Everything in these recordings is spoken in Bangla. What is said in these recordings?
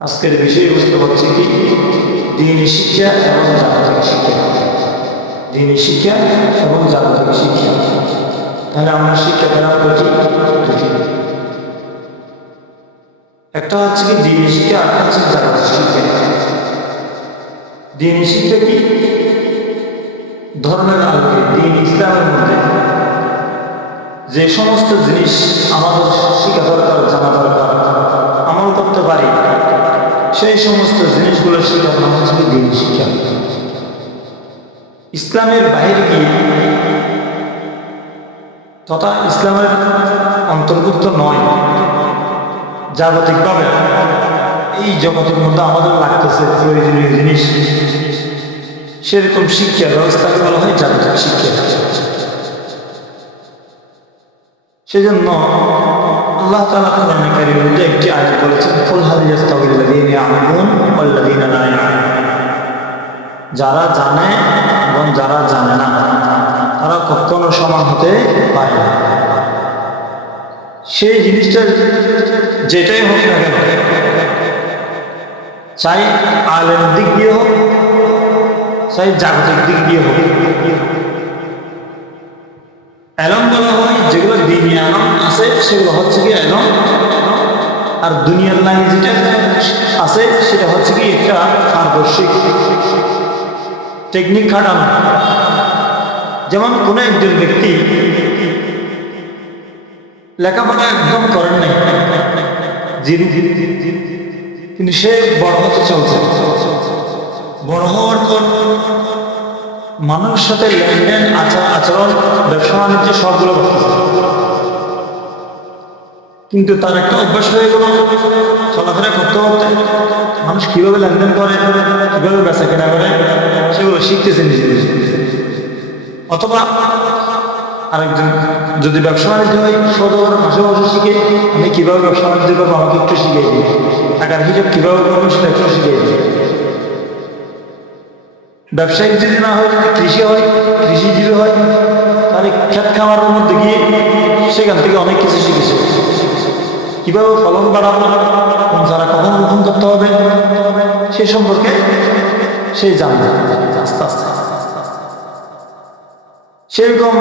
আজকের বিষয়বস্তু হচ্ছে কি দ্বীনি শিক্ষা এবং জাগতিক শিক্ষা। দ্বীনি শিক্ষা এবং জাগতিক শিক্ষা। তাহলে আমরা শিক্ষা পেলাম দুটি। একটা হচ্ছে কি দ্বীনি শিক্ষা, আর হচ্ছে জাগতিক শিক্ষা। দ্বীনি শিক্ষা কি? ধর্মের আলোকে দ্বীন ইসলামের মধ্যে যে সমস্ত জিনিস আমাদের শিক্ষা দরকার, জানা দরকার, আমল করতে পারি, সেই সমস্ত জিনিসগুলো শিক্ষার নাম হচ্ছে দ্বীনি শিক্ষা। ইসলামের বাইরে গিয়ে তথা ইসলামের অন্তর্ভুক্ত নয় জাগতিকভাবে এই জগতের মধ্যে আমাদের লাগতেছে প্রয়োজনীয় জিনিস, সেরকম শিক্ষা ব্যবস্থাকে বলা হয় জাগতিক শিক্ষা। সেজন্য আল্লাহ তাআলা কোরআনে কারীমের মধ্যে একটি আয়াত বলেছেন, কুল হাল ইয়াস্তাউইল্লাযীনা ইয়া'লামুন ওয়াল্লাযীনা লা ইয়া'লামুন। যারা জানে এবং যারা জানে না তারা কখনো সমান হতে পারে না। সেই জিনিসটা যেটাই হোক না কেন, চাই আলেম দিক দিয়ে হোক, চাই জাগতিক দিক দিয়ে হোক, এলম বলা হয় যেগুলো দ্বীনি এলম আছে সেগুলো হচ্ছে কি এলম, আর দুনিয়ার লাইনে যেটা আছে সেটা হচ্ছে কি একটা পারদর্শিক টেকনিক খাটানো। যেমন কোনো একজন ব্যক্তি লেখাপড়া একদম করেন নাই, কিন্তু সে বড় হতে চলছে, বড় হওয়ার পর মানুষের সাথে লেনদেন, আচরণ, ব্যবসা বাণিজ্য সবগুলো করতেছে, কিন্তু তার একটা অভ্যাস হয়ে গেল চলাফেরা করতে করতে মানুষ কিভাবে লেনদেন করে, কিভাবে বেচা কেনা করে সেগুলো শিখতেছে নিজে নিজে। অথবা আরেকজন যদি ব্যবসা বাণিজ্য হয়, সদর মাসে মাসে শিখে আমি কিভাবে ব্যবসা বাণিজ্য করবো আমাকে একটু শিখিয়ে দিই, টাকার হিসাব কিভাবে করবো সেটা একটু শিখিয়ে দিই। ব্যবসায়িক যদি না হয়, যদি কৃষি হয়, কৃষিজীবী হয়, তাহলে ক্ষেত খামারের মধ্যে গিয়ে সেখান থেকে অনেক কিছু শিখেছে, কিভাবে ফলন বাড়াবো, কোন চারা কখন রোপণ করতে হবে সে সম্পর্কে সে জানবে আস্তে আস্তে। সেরকম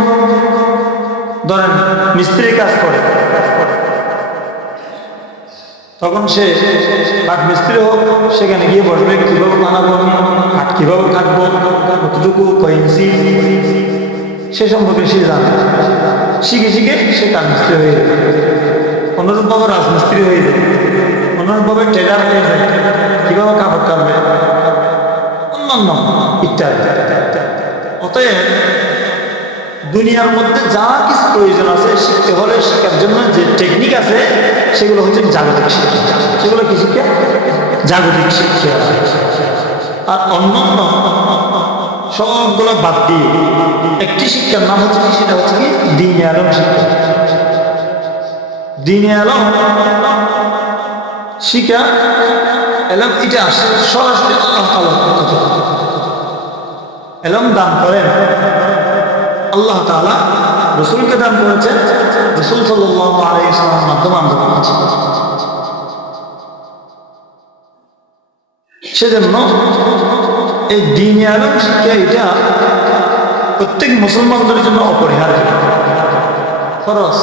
ধরেন মিস্ত্রির কাজ করে, তখন সে কাঠ মিস্ত্রি হোক, সেখানে গিয়ে বসবে, কিভাবে বানাবো আমি, কাঠ কিভাবে কাটবো, কতটুকু কয়েন্সি সে সম্পর্কে সে জানে। শিখে শিখে সে কাঠ মিস্ত্রি হয়ে যাবে, অনুরূপভাবে রাজমিস্ত্রি হয়ে যায়, অনুরূপভাবে টেলার হয়ে যায়, কিভাবে কাপড় কাটবে, অন্যান্য ইত্যাদি। অতএব দুনিয়ার মধ্যে যা কিছু প্রয়োজন আছে শিখতে হলে, শেখার জন্য যে টেকনিক আছে সেগুলো হচ্ছে জাগতিক শিক্ষা। সেগুলো কি শিক্ষা? জাগতিক শিক্ষা। আর অন্যান্য সবগুলো বাদ দিয়ে একটি শিক্ষার নাম হচ্ছে কি, সেটা হচ্ছে কি দ্বীনি আলম শিক্ষা। দ্বীনি আলম শিক্ষা এলম এটা আসে সরাসরি আল্লাহ তাআলার পক্ষ থেকে। এলম দান করেন আল্লাহ তাআলা, রাসূলকে দান করেছেন, রাসূল সাল্লাল্লাহু আলাইহি ওয়াসাল্লামের মাধ্যমে আমরা পেয়েছি। সেজন্য এই দ্বীনি আলম শিক্ষা এটা প্রত্যেক মুসলমানদের জন্য অপরিহার্য, ফরজ।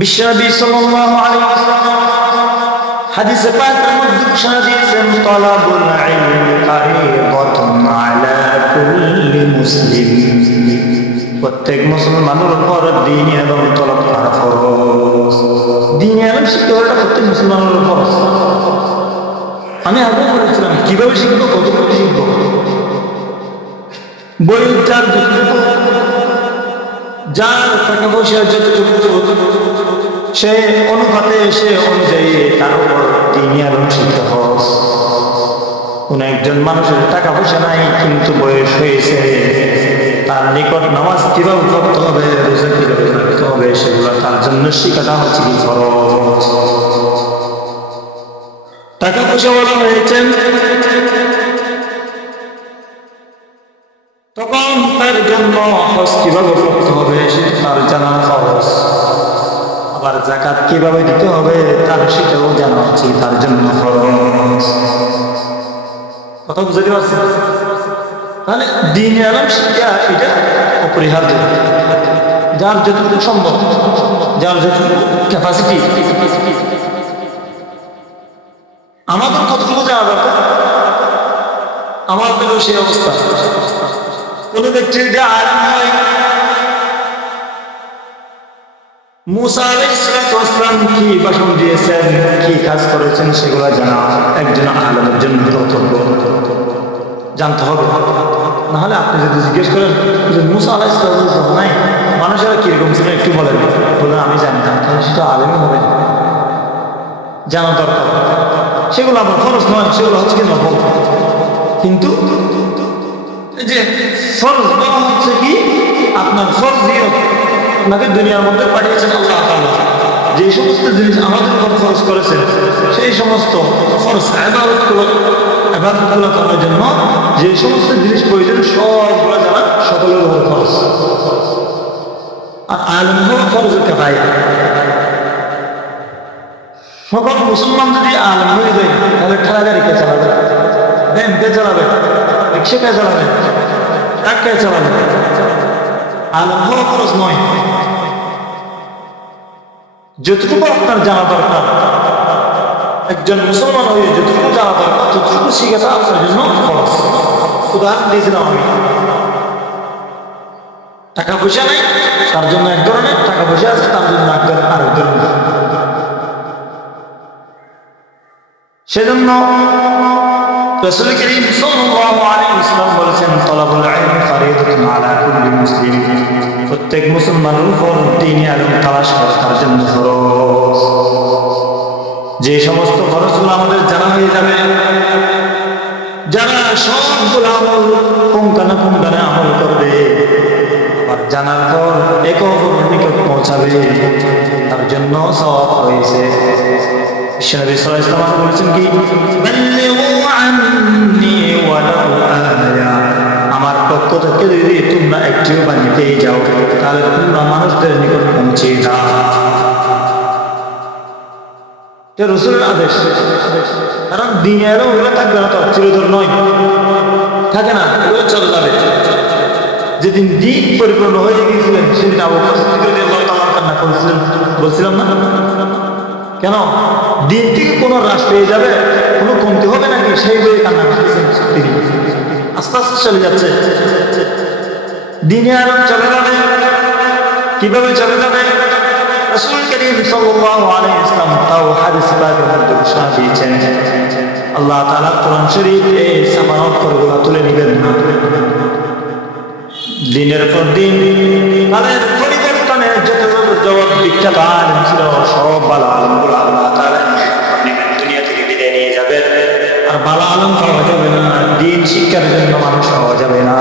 বিশ্বনবী সাল্লাল্লাহু আলাইহি ওয়াসাল্লাম হাদিসে পাকের মধ্যে ঘোষণা দিয়েছেন, তালাবুল ইলমি ফারিদাতুন আলা কুল্লি মুসলিম। প্রত্যেক মুসলমানের উপর দ্বীনি আলম তলব করা ফরজ। দ্বীনি আলম শিক্ষা করাটা প্রত্যেক মুসলমানের উপর ফরজ। আমি আগে বলেছিলাম কিভাবে শিখবো, কতটুকু শিখবো, বই উচ্চার যতটুকু, যার টাকা পয়সা যতটুকু সে অনুপাতে সে অনুযায়ী তার উপর দ্বীনি আলম শিখতে ফরজ। কোন একজন মানুষের টাকা পয়সা নাই কিন্তু বয়স হয়েছে, তার নিকট নামাজ কিভাবে পড়তে হবে, রোজা কিভাবে রাখতে হবে, সেগুলো তার জন্য শিখাটা হচ্ছে কি ফরজ। টাকা পয়সা বলা হয়েছেন তখন তার জন্য হজ কিভাবে করতে হবে সেটা তার জানা ফরজ। আবার যাকাত কিভাবে দিতে হবে তার সেটাও জানা উচিত, তার জন্য ফরজ। কথা বুঝতে পারছি? তাহলে দ্বীনে আলম শিক্ষা এটা অপরিহার্য, যার যতটুকু সম্ভব, যার যতটুকু ক্যাপাসিটি। আমাদের কতটুকু জানা দরকার, আমাদেরও সেই অবস্থা। কোন ব্যক্তির যে আলেম হয়, মুসা আলাইহিস সালাম কি ভাষণ দিয়েছেন, কি কাজ করেছেন, সেগুলো জানা একজন আলেমের জন্য কর্তব্য, জানতে হবে। নাহলে আপনি যদি জিজ্ঞেস করেন যে মুসা আলাইহিস সালাম নাই, মানুষেরা কিরকম ছিল একটু বলেন, আমি জানি না, তাহলে সেটা আলেমই হবে, জানা দরকার। সেগুলো আমার ফরজ নয়, সেগুলো হচ্ছে কি নফল। কিন্তু যে ফরজ হচ্ছে কি, আপনার ফরজিয়ত আপনাকে দুনিয়ার মধ্যে পাঠিয়েছেন আল্লাহ তাআলা, যে সমস্ত জিনিস আমাদের উপর ফরজ করেছেন, সেই সমস্ত ফরজ ইবাদতগুলো করার জন্য যে সমস্ত জিনিস প্রয়োজন সবগুলো জানা সকলের উপর ফরজ। আর আলেম হওয়া ফরজ কিফায়া। সকল মুসলমান যদি আলেম হয়ে যায়, তাহলে ঠেলা গাড়ি কে চালাবে, ভ্যান কে চালাবে, রিক্সা কে চালাবে, ট্রাক কে চালাবে? আলেম হওয়া ফরজ নয়। যতটুকু আপনার জানা দরকার, একজন মুসলমান হয়ে যতটুকু জানা দরকার, ততটুকু শিখাটা আপনার জন্য ফরজ। উদাহরণ দিয়েছিলাম আমি, টাকা পয়সা নাই তার জন্য এক ধরনের, টাকা পয়সা আছে তার জন্য আরেক ধরনের। সেজন্য রাসূল কারীম সাল্লাল্লাহু আলাইহি ওয়াসাল্লাম বলেছেন, তালাবুল ইলম ফারিদাতুন আলা কুল্লি মুসলিম। প্রত্যেক মুসলমানের উপর দ্বীনে ইলম তালাশ করা তার জন্য ফরজ। যে সমস্ত ফরজগুলো আমাদের জানা হয়ে যাবে, যারা সবগুলো আমল পুঙ্খানুপুঙ্খানে আমল করবে, আর জানার পর একে অপরের নিকট পৌঁছাবে, তার জন্য সওয়াব হয়েছে। বিশ্বনবী সাল্লাল্লাহু আলাইহি ওয়াসাল্লাম বলেছেন কি, বাল্লিগু আন্নী ওয়ালাউ আয়া। আমার পক্ষ থেকে যদি তোমরা একটিও বাণী পেয়ে যাও, তাহলে তোমরা মানুষদের নিকট পৌঁছে দাও। এটা রাসূলের আদেশ। কারণ দ্বীনে ইলম ওগুলো থাকবে না, তো চিরতর নয়, থাকে না, ওগুলো চলে যাবে। যেদিন দ্বীন পরিপূর্ণ হয়ে গিয়েছিলেন, সেদিন আবু বকর সিদ্দিক রাদিয়াল্লাহু তাআলা কান্না করেছিলেন, বলছিলাম না? কেন? দিন থেকে কোনো হ্রাস পেয়ে যাবে, কোনো কমতি হবে নাকি, সেই বই কান্না করতেছেন তিনি। আস্তে আস্তে চলে যাচ্ছে, দ্বীনে ইলম চলে যাবে। কিভাবে চলে যাবে? রাসূল কারীম সাল্লাল্লাহু আলাইহি ওয়াসাল্লাম তাও হাদিস পাকের মধ্যে ঘোষণা দিয়েছেন, আল্লাহ তাআলা কোরআন শরীফে এই সামানত করগুলো তুলে নেবেন না। দিনের পর দিন তাদের পরিবর্তনের যত জগৎ বিখ্যাত আলেম ছিল, সব ভালো আলেমগুলো আল্লাহ তাআলা দুনিয়া থেকে বিদায় নিয়ে যাবেন। আর ভালো আলেম পাওয়া যাবে না, দিন শিক্ষার জন্য মানুষ পাওয়া যাবে না,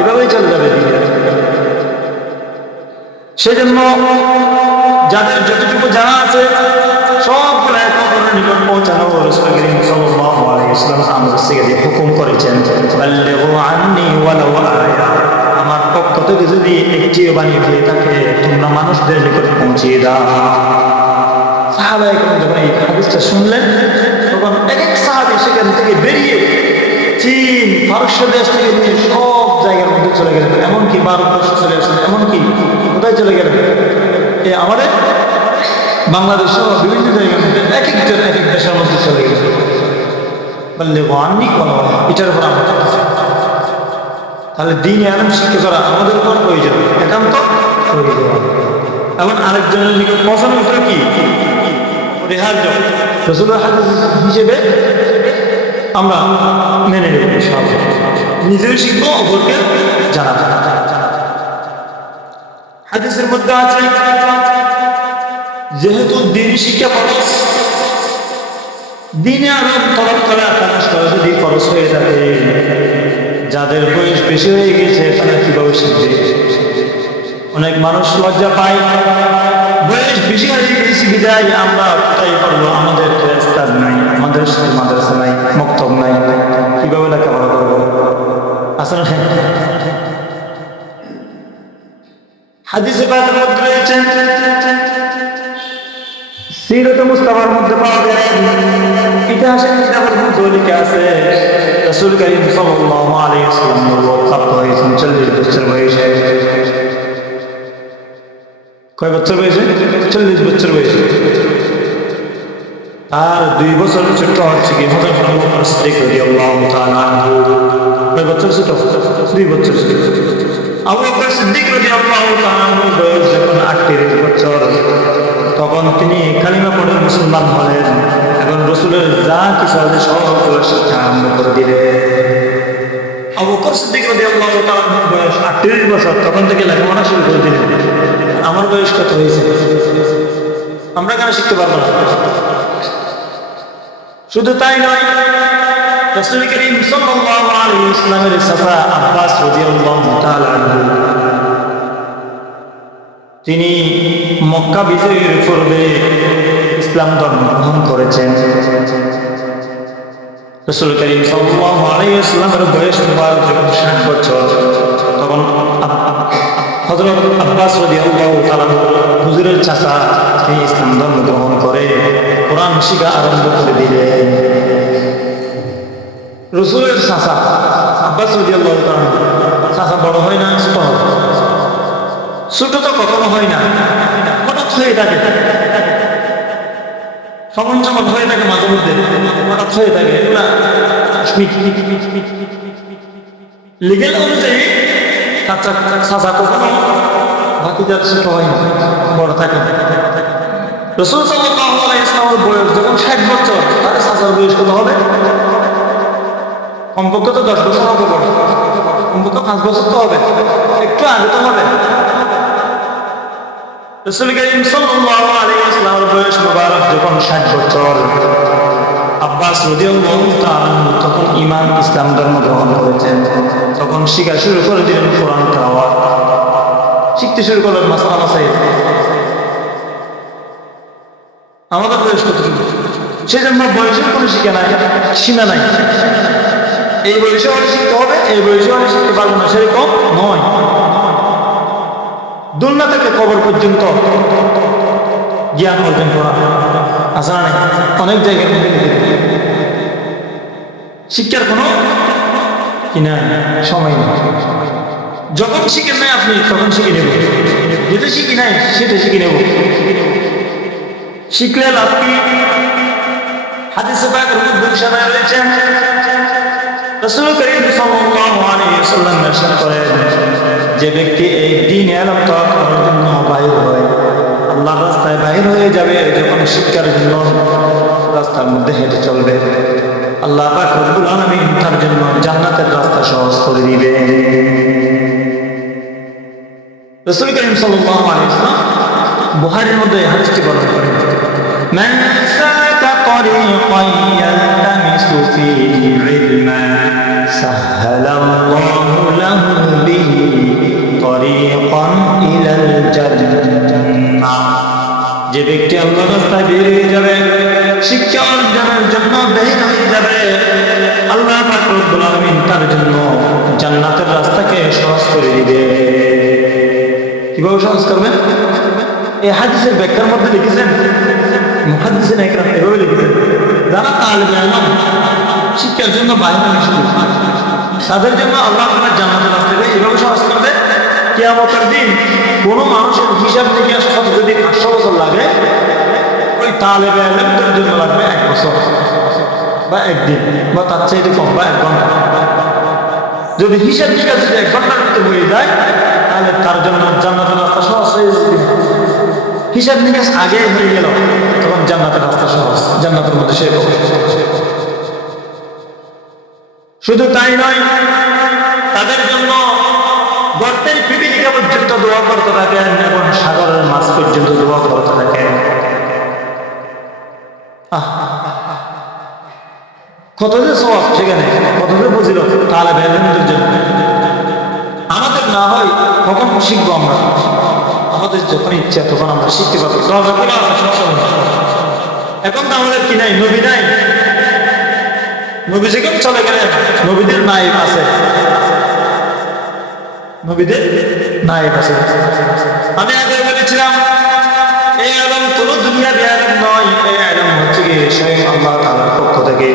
এভাবেই চলে যাবে দিনের। সেজন্য যাদের যতটুকু জানা আছে সবগুলো একে অপরের নিকট পৌঁছানো রাসূল কারীম সাল্লাল্লাহু আলাইহি ওয়াসাল্লাম আমাদেরকে হুকুম করেছেন, বাল্লিগু আন্নী ওয়ালাউ আয়া। আমার পক্ষ থেকে যদি একটিও বাণী পেয়ে থাকে, তোমরা মানুষদের নিকট পৌঁছে দাও। সাহাবায়ে কেরাম যখন এই হাদিসটা শুনলেন, তখন এক এক সাহাবী সেখান থেকে বেরিয়ে চীন, পারস্য দেশ থেকে নিয়ে সব জায়গার মধ্যে চলে গেলেন। এমনকি ভারতবর্ষ চলে আসলেন, এমনকি কোথায় চলে গেলেন, আমাদের বাংলাদেশ সহ বিভিন্ন জায়গার মধ্যে এক একজন এক এক দেশের মধ্যে চলে গেলেন। বললে আননি কোনো এটার উপর আমরা তাহলে দ্বীনে ইলম শিক্ষা করা আমাদের উপর প্রয়োজন, একান্ত প্রয়োজন। এখন আরেকজনের নিকট পৌঁছানো এটা কি পরিহার্য, রাসূলের হাদিস হিসেবে আমরা মেনে নেব, নিজেও শিখব, অপরকে জানাবো। হাদিসের মধ্যে আছে, যেহেতু দ্বীন শিক্ষা ফরজ, দ্বীনে ইলম তলব করা, তালাশ করা যদি ফরজ হয়ে থাকে, যাদের বয়স বেশি হয়ে গেছে তারা কিভাবে শিখবে? অনেক মানুষ লজ্জা পায়, বয়স বেশি হয়ে গেছে বিদায় আমরা কোথায় পারবো, আমাদের উস্তাদ নাই, আমাদের মাদ্রাসা নাই, মক্তব নাই, কিভাবে লেখাপড়া করবো? আসলে হাদিসে পাকের মধ্যে রয়েছে, সিরাতে মুস্তাফার মধ্যে পাওয়া যায়, ইতিহাসের কিতাবের মধ্যে লেখা আছে রাসূল করিম সাল্লাল্লাহু আলাইহি ওয়াসাল্লাম প্রাপ্ত হয়েছেন 40 বছর বয়সে। কয় বছর বয়সে? 40 বছর বয়সে। আর 2 বছর ছোট হচ্ছে কি হযরত আবু বকর সিদ্দিক রাদিয়াল্লাহু তাআলা আনহু। কয় বছর ছোট? 2 বছর ছোট। আবু বকর সিদ্দিক রাদিয়াল্লাহু তাআলা আনহুর বয়স যখন 38 বছর, তখন তিনি কালিমা পড়ে মুসলমান হলেন। এখন রাসূলের যা কিছু আছে সবগুলো শিক্ষা আরম্ভ করে দিলেন। আবু বকর সিদ্দিক রাদিয়াল্লাহু তাআলা আনহুর বয়স 38 বছর, তখন থেকে লেখাপড়া শুরু করে দিলেন। আমার বয়স কত হয়েছে? আমরা কেন শিখতে পারবো না? শুধু তাই নয়, রাসূল করিম সাল্লাল্লাহু আলাইহি ওয়াসাল্লামের চাচা আব্বাস রাদিয়াল্লাহু তাআলা আনহু, তিনি মক্কা বিজয়ের পূর্বে ইসলাম ধর্ম গ্রহণ করেছেন। রাসূল করিম সাল্লাল্লাহু আলাইহি ওয়াসাল্লামের বয়স মুবারক যখন 60 বছর, তখন হযরত আব্বাস রাদিয়াল্লাহু তাআলা হুজুরের চাচা তিনি ইসলাম ধর্ম গ্রহণ করে কোরআন শিক্ষা আরম্ভ করে দিলেন। রাসূলের চাচা আব্বাস রাদিয়াল্লাহু তাআলা, চাচা বড় হয় না ছোট হয়? ছোট তো কখনো হয় না, হঠাৎ হয়ে থাকে, সমান সমান হয়ে থাকে, মাঝে মধ্যে হঠাৎ হয়ে থাকে। এগুলা লিগেল অনুযায়ী চাচা কখনো ভাতিজার ছোট হয় না, বড় থাকে। রাসূল সাল্লাল্লাহু আলাইহি ওয়াসাল্লামের বয়স যখন 60 বছর, তাহলে চাচার বয়স কত হবে? কমপক্ষে তো 10 বছর হবে, বড় কমপক্ষে 5 বছর তো হবে, একটু আগে তো হবে। রাসূল করিম সাল্লাল্লাহু আলাইহি ওয়াসাল্লামের বয়স মুবারক যখন 60 বছর, আব্বাস রাদিয়াল্লাহু তাআলা তখন ঈমান ইসলাম ধর্ম গ্রহণ করেছেন। তখন শিক্ষা শুরু করে দিলেন, কোরআন তেলাওয়াত শিখতে শুরু করলেন, মাসআলা মাসাইল। আমাদের বয়স কতটুকু? সেজন্য বয়সের কোনো শিক্ষা নাই, সীমা নাই। এই বয়সে অনেক শিখতে হবে, এই বয়সে অনেক শিখতে পারবো না, সেরকম নয়। দুনিয়া থেকে কবর পর্যন্ত জ্ঞান অর্জন করা আছে না? অনেক জায়গায় শিক্ষার কোনো কিনা সময় নেই। যখন শিখেন নাই আপনি তখন শিখে নেব, যেটা শিখি নাই সেটা শিখে নেব। শিখলে লাভ কি? হাদিসে পাকের মধ্যে ইরশাদ রয়েছে, রাসূল করিম সাল্লাল্লাহু আলাইহি ওয়াসাল্লাম ইরশাদ করেন, যে ব্যক্তি এই দ্বীন ইলম তলব করার জন্য বাইর হয়, আল্লাহর রাস্তায় বাইর হয়ে যাবে, যখন শিক্ষার জন্য রাস্তার মধ্যে হেঁটে চলবে, আল্লাহ পাক রব্বুল আলামিন তার জন্য জান্নাতের রাস্তা সহজ করে দিবে। রাসূল করিম সাল্লাল্লাহু আলাইহি ওয়াসাল্লাম বুখারীর মধ্যে হাদিসটি বর্ণনা করেন, মান সালাকা তরিকান ইয়ালতামিসু ফীহি ইলমান সাহহালাল্লাহু লাহু বিহি তরিকান ইলাল জান্নাহ। যে ব্যক্তি আল্লাহর রাস্তায় বের হয়ে যাবে, শিক্ষা অর্জনের জন্য বের হয়ে যাবে, আল্লাহ পাক রব্বুল আলামিন তার জন্য জান্নাতের রাস্তাকে সহজ করে দিবে। কিভাবে সহজ করবেন? এই হাদিসের ব্যাখ্যার মধ্যে লিখেছেন মুহাদ্দিসিন ইকরাম এভাবে লিখেছেন, যারা তালিবে ইলম শিক্ষার জন্য বাইরে নিষেধ, তাদের জন্য আল্লাহ তাআলা জান্নাতের রাস্তাকে এভাবে সহজ করবে। কিয়ামতের দিন কোনো মানুষের হিসাব নিকাশ করতে যদি 500 বছর লাগে, ওই তালিবে ইলমদের জন্য লাগবে 1 বছর বা 1 দিন বা তার চাইতে কম, বা 1 ঘন্টা। যদি হিসাব নিকাশ যদি 1 ঘন্টার ভিতরে হয়ে যায়, তাহলে তার জন্য জান্নাতের রাস্তা সহজ হয়ে যাবে। হিসাব নিকাশ আগে হয়ে গেল, তখন জান্নাতের রাস্তা সহজ, জান্নাতের মধ্যে সে হবে। শুধু তাই নয়, তাদের জন্য গর্তের পিপিলিকা পর্যন্ত দোয়া করতে থাকেন এবং সাগরের মাছ পর্যন্ত দোয়া করতে থাকেন। কত যে সওয়াব সেখানে, কত যে ফজিলত তালেবে ইলমদের জন্য। আমাদের না হয় কখন শিখবো আমরা? আমাদের যখন ইচ্ছা তখন আমরা শিখতে পারবো, দরজা খোলা আছে সবসময়। এখন তো আমাদের কি নাই? নবী নাই। নবী যেখানে চলে গেলেন, নবীদের নায়েব আছে, নবীদের নায়েব আছে। আমি আগে বলেছিলাম, এই ইলম কোনো দুনিয়া বেআলম নয়, এই ইলম হচ্ছে কি স্বয়ং আল্লাহ তাআলার পক্ষ থেকে।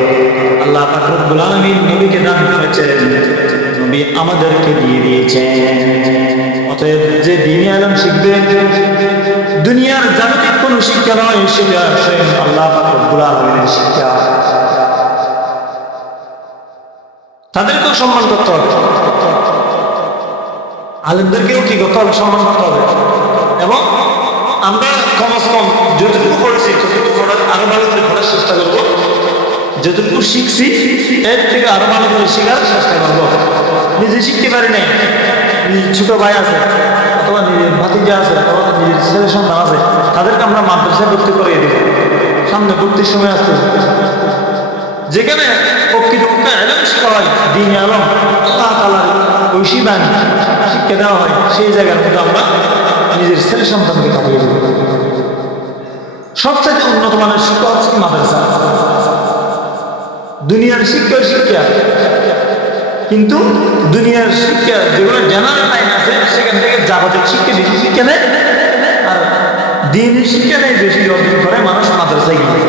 আল্লাহ পাক রব্বুল আলামিন নবীকে দান করেছেন, নবী আমাদেরকে দিয়ে দিয়েছেন। অতএব যে দ্বীনি ইলম শিখবে, দুনিয়ার জাগতিক কোনো শিক্ষা নয়, সেটা স্বয়ং আল্লাহ পাক রব্বুল আলামিনের শিক্ষা। তাদেরকেও সম্মান করতে হবে, আলেমদেরকেও কি করতে হবে? সম্মান করতে হবে। এবং আমরা কমস কম যতটুকু পড়েছি ততটুকু পড়ার আরো ভালো করে পড়ার চেষ্টা করবো, যতটুকু শিখছি এর থেকে আরো ভালো করে শেখার চেষ্টা করবো। নিজে শিখতে পারি নাই, নিজের ছোট ভাই আছে অথবা নিজের ভাতিজা আছে অথবা নিজের ছেলে সন্তান আছে, তাদেরকে আমরা মাদ্রাসায় ভর্তি করিয়ে দেব। সামনে ভর্তির সময় আসতেছে, যেখানে প্রকৃতপক্ষে ইলম শেখা হয়, দ্বীনি ইলম আল্লাহ তাআলার ঐশী বাণী শিক্ষা দেওয়া হয়, সেই জায়গার মধ্যে আমরা নিজের ছেলে সন্তানকে পাঠিয়ে দেব। সবচেয়ে উন্নত মানের শিক্ষা হচ্ছে মাদ্রাসা। দুনিয়ার শিক্ষা শিক্ষা, কিন্তু দুনিয়ার শিক্ষা যেগুলো জেনারেল লাইন আছে সেখান থেকে জাগতিক শিক্ষা বেশি শিক্ষা নেয়, আর দ্বীনি শিক্ষা নেই বেশি অর্জন করে মানুষ মাদ্রাসায় গিয়ে।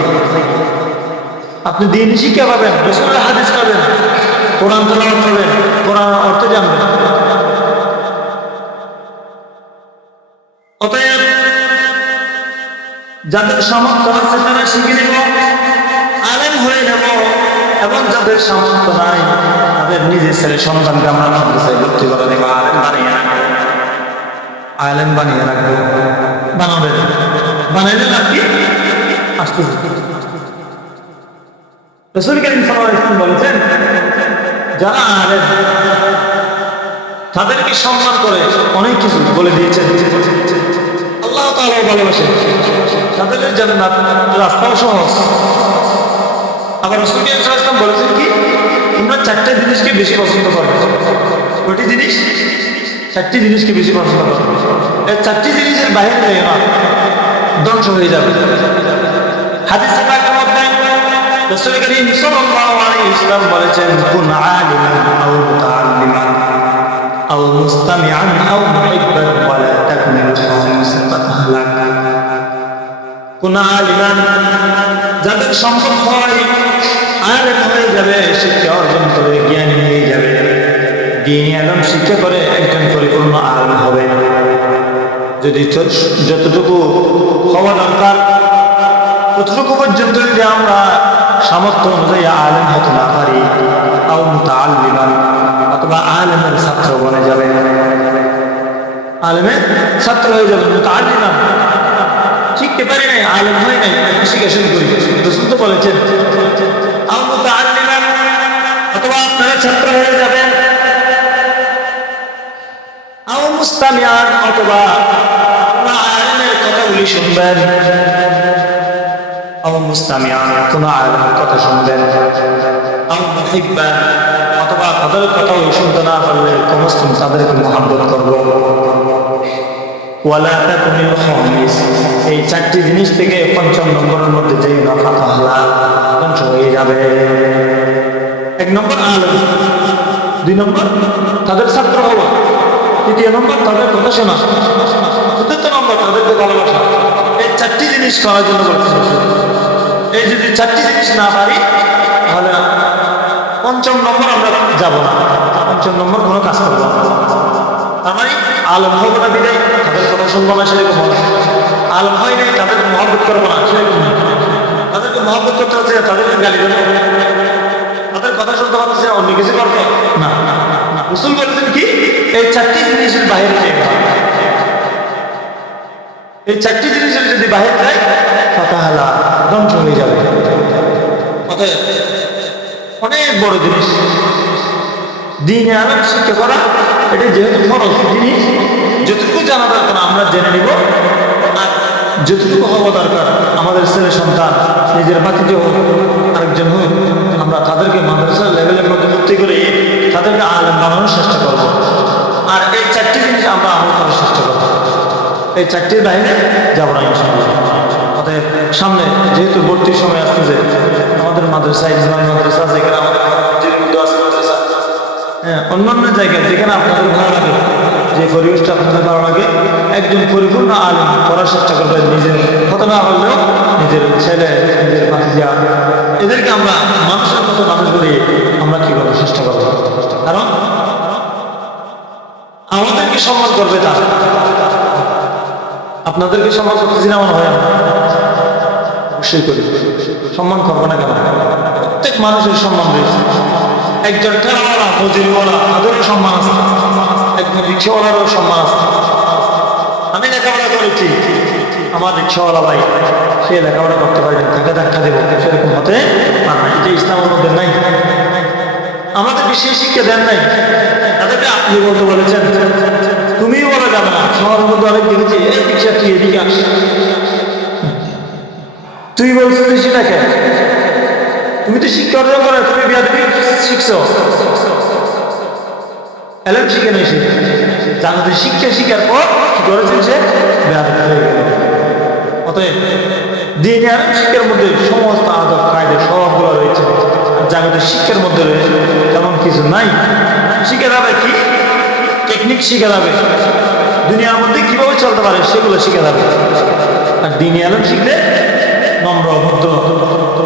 আপনি দ্বীনি শিক্ষা পাবেন, রাসূলের হাদিস পাবেন, কোরআন তেলাওয়াত করবেন, কোরআন অর্থ জানবেন। অতএব যাদের সামর্থ্য আছে তারা শিখে নেব, আলেম হয়ে নেব, এবং যাদের সামর্থ্য নাই তাদের নিজের ছেলে সন্তানকে আমরা মাদ্রাসায় ভর্তি করে দেবো, আলেম বানিয়ে রাখবো, আলেম বানিয়ে রাখবো। বানাইলে লাভ কি? আসতে রাসূল কারীম সাল্লাল্লাহু আলাইহি ওয়াসাল্লাম বলেছেন, যারা আলেম তাদেরকে সম্মান করে অনেক কিছু বলে দিয়েছেন। আল্লাহ তাআলা ভালোবাসেন, তাদের জান্নাত রাস্তাও সহজ। আবার রাসূল কারীম সাল্লাল্লাহু আলাইহি ওয়াসাল্লাম বলেছেন কি, তোমরা চারটে জিনিসকে বেশি পছন্দ করো। কয়টি জিনিস? চারটি জিনিসকে বেশি পছন্দ করো। এই চারটি জিনিসের বাইরে যায় না, ধ্বংস হয়ে যাবে। হাদিসে পাকের মধ্যে রাসূল কারীম সাল্লাল্লাহু আলাইহি ওয়াসাল্লাম বলেছেন, কুন আলিমান আও মুতাআল্লিমান আও মুস্তামিআন আও মুহিব্বান ওয়া লা তাকুনিল খামিসাতা আহলাক। কুন আলিমান, যাদের সম্পদ হয় আলেম হয়ে যাবে, শিক্ষা অর্জন করে জ্ঞানী হয়ে যাবে, দ্বীনি ইলম শিক্ষা করে একজন পরিপূর্ণ আলেম হবে। যদি যতটুকু হওয়া দরকার ততটুকু পর্যন্ত যদি আমরা সামর্থ্য অনুযায়ী আলেম হতে না পারি, আও মুতাআল্লিমান, অথবা আলেমের ছাত্র বনে যাবে, আলেমের ছাত্র হয়ে যাবে। মুতাআল্লিমান, শিখতে পারি নাই, আলেম হয় নাই, শিখা শুরু করি। রাসূল তো বলেছেন, আও মুতাআল্লিমান, অথবা আপনারা ছাত্র হয়ে যাবেন, আও মুস্তামিআন, অথবা আলেমের কথাগুলি শুনবেন, আও মুস্তামিআন, কোন আলেমের কথা শুনবেন, আও মুহিব্বান, অথবা তাদের কথাও শুনতে না পারলে কমসে কম তাদেরকে মহব্বত করব। ওয়ালা তাকুনিল খামিস, এই চারটি জিনিস থেকে পঞ্চম নম্বরের মধ্যে যেই নফাতা হলা ধ্বংস হয়ে যাবে। এক নম্বর আলেম, দুই নম্বর তাদের ছাত্র হওয়া, তৃতীয় নম্বর তাদের কথা শোনা, চতুর্থ নম্বর তাদেরকে ভালোবাসা। এই চারটি জিনিস করার জন্য বলতেছে। এই যদি চারটি জিনিস না পারি তাহলে পঞ্চম নম্বর আমরা যাব না, পঞ্চম নম্বর কোনো কাজ করবো না। তার মানে আলেম হবো না বিদায় তাদের কথা শুনবো না, সেরকম হবে। আলেম হয় নাই তাদেরকে মহব্বত করবো না, সেরকম না। তাদেরকে মহব্বত করতে হচ্ছে তাদেরকে গালি দেবো, তাদের কথা শুনতে পারতেছে অন্য কিছু করবো না। রাসূল বলেছেন কি, এই চারটি জিনিসের বাইরে যায়, এই চারটি জিনিসের যদি বাইরে যায় ফাতাহালা ধ্বংস হয়ে যাবে। অতএব অনেক বড় জিনিস দ্বীনি ইলম শিক্ষা করা, এটা যেহেতু ফরজ জিনিস, যতটুকু জানা দরকার আমরা জেনে নিব, আর যতটুকু হওয়া দরকার আমাদের ছেলে সন্তান, নিজের ভাতিজা হোক আরেকজন হোক, আমরা তাদেরকে মাদ্রাসার লেভেলের মধ্যে ভর্তি করে তাদেরকে আলেম বানানোর চেষ্টা করব। আর এই চারটি জিনিস আমরা আমল করার চেষ্টা করব, এই চারটির বাইরে যাব না ইনশাআল্লাহ। অতএব সামনে যেহেতু ভর্তির সময় আসতেছে, আমাদের মাদ্রাসা ইসলামী মাদ্রাসা, যেখানে আমাদের মাদ্রাসা, অন্যান্য জায়গায় যেখানে আপনাদের ভালো লাগে যে পরিবেশটা আপনাদের ভালো লাগে, একজন পরিপূর্ণ আলিম করার চেষ্টা করবেন, নিজের কত না হলেও নিজের ছেলে, নিজের ভাতিজা, এদেরকে আমরা মানুষের মতো মানুষ বলে আমরা কি করবো চেষ্টা করবো। কারণ আমাদেরকে সম্মান করবে তারা, আপনাদেরকে সম্মান করতেছি না মনে হয়, অবশ্যই করি, সম্মান করবো না কেন? প্রত্যেক মানুষের সম্মান রয়েছে। একজন ঠেলাওয়ালা, মজুরিওয়ালা, তাদেরও সম্মান আছে, একজন রিক্সাওয়ালারও সম্মান আছে। আমি লেখাপড়া করেছি, আমার রিক্সাওয়ালা ভাই সে লেখাপড়া করতে পারবেন, তাকে ধাক্কা দেবো, সেরকম হতে পারে না। এটা ইসলামের মধ্যে নাই। আমাদেরকে সে শিক্ষা দেন নাই। তাদেরকে আপনি বলতে বলেছেন, তুমিও বলা যাবে না। শহরের মধ্যে অনেক দেখেছি, এই রিক্সা তুই এদিকে আস, তুই বলছিস সেটা কেন? তুমি তো শিক্ষা অর্জন করো, তুমি বিয়াদবি শিখছো, এলএম শিখে নেই সে, জানাতে শিক্ষা শিখার পর কি করেছেন সে বিয়াদব হয়ে গেল। অতএব দিনে আলেম শিক্ষার মধ্যে সমস্ত আদব কায়দা সবগুলো রয়েছে, আর জাগতিক শিক্ষার মধ্যে রয়েছে তেমন কিছু নাই। শিখে যাবে কি টেকনিক, শিখে যাবে দুনিয়ার মধ্যে কিভাবে চলতে পারে সেগুলো শিখে যাবে। আর দিনে আলেম শিখলে নম্র, ভদ্র,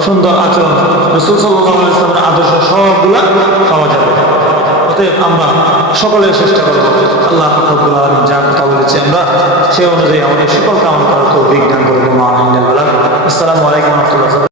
সুন্দর আচরণ, রাসূল সাল্লাল্লাহু আলাইহি ওয়াসাল্লামের আদর্শ সবগুলা পাওয়া যাবে। অতএব আমরা সকলের চেষ্টা করব আল্লাহ রাব্বুল আলামিন যা কথা বলেছে আমরা সেই অনুযায়ী আমাদের সকল কামনা করার তৌফিক দান করবেন। আসসালামু আলাইকুম ওয়া রাহমাতুল্লাহ।